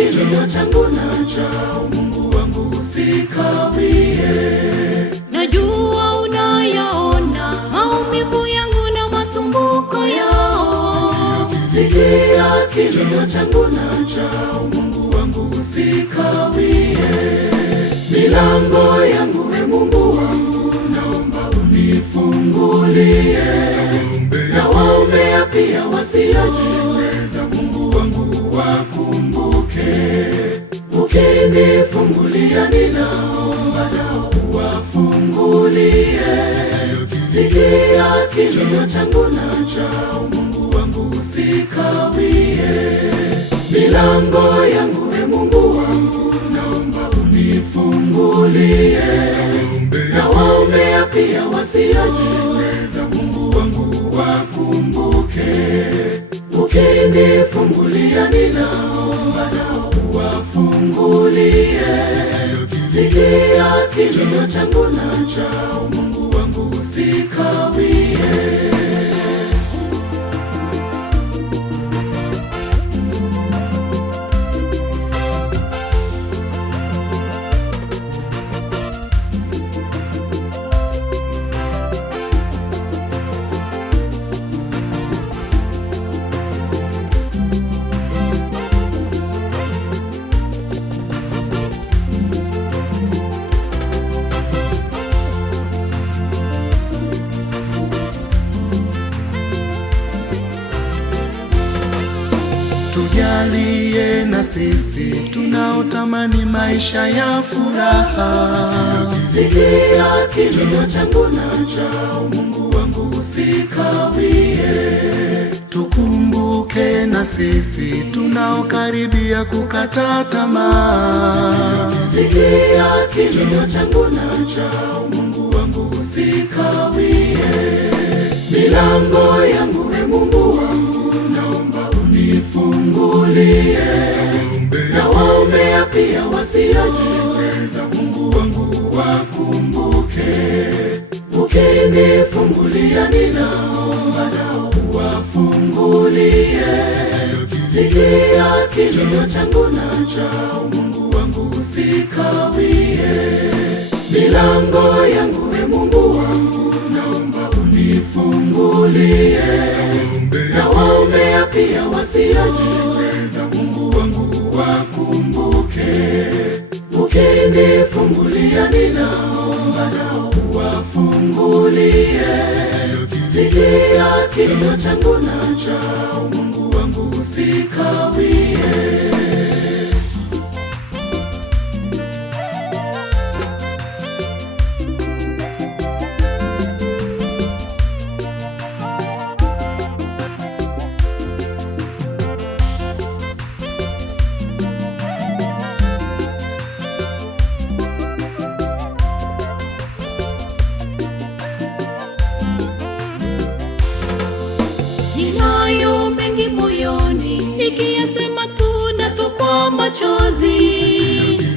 kilio changu na chao, Mungu wangu usikawie. Najua unayaona maumivu yangu na masumbuko yao. Sikia kilio changu na chao, Mungu wangu usikawie. Milango yangu Mungu wangu, naomba unifungulie. Nawaombea pia wasiojiweza, Mungu wangu wakumbuke. Ukinifungulia ninaomba nao wafungulie. Sikia kilio changu na chao, Mungu wangu usikawie. Milango yangu Mungu wangu, naomba unifungulie. Nawaombea pia wasiojiweza, Mungu wangu wakumbuke. Ukinifungulia ninaomba nao wafungulie. Sikia kilio changu na chao, Mungu wangu usikawie. Tujalie na sisi tunaotamani maisha ya furaha. Sikia kilio changu na chao, Mungu wangu usikawie. Tukumbuke na sisi tunaokaribia kukata tamaa. Sikia kilio changu na chao, Mungu wangu usikawie. Milango yangu Mungu wangu, naomba unifungulie. Nawaombea pia wasiojiweza, Mungu wangu wakumbuke. Ukinifungulia ninaomba nao wafungulie. Sikia kilio changu na chao, Mungu wangu usikawie. Milango yangu Mungu wangu, naomba unifungulie. Nawaombea pia wasiojiweza, Mungu wangu wakumbuke. Ukinifungulia ninaomba nao wafungulie. Sikia kilio changu na chao, Mungu wangu usikawie. Ninayo mengi moyoni, nikiyasema tu natokwa machozi.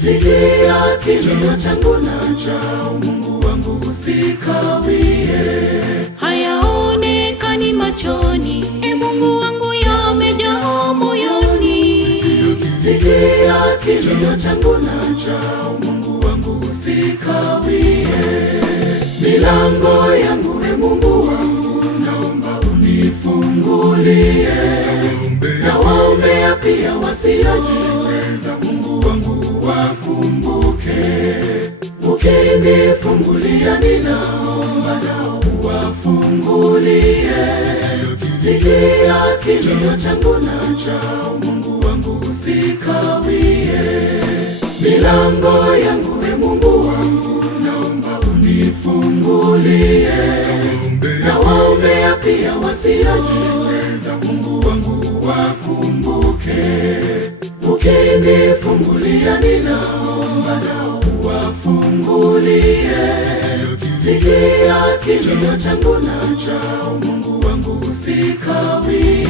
Sikia kilio changu na chao, Mungu wangu usikawie. Hayaonekani machoni, Mungu wangu yamejaa moyoni. Sikia kilio changu na chao, Mungu wangu usikawie. Milango yangu Mungu wangu, naomba unifungulie. Nawaombea pia wasiojiweza, Mungu wangu wakumbuke. Ukinifungulia ninaomba nao wafungulie. Sikia kilio changu na chao, Mungu wangu usikawie. Milango yangu Mungu wangu, naomba unifungulie. Nawaombea pia wasiojiweza, Mungu wangu wakumbuke. Ukinifungulia ninaomba nao wafungulie. Sikia kilio changu na chao, Mungu wangu usikawie.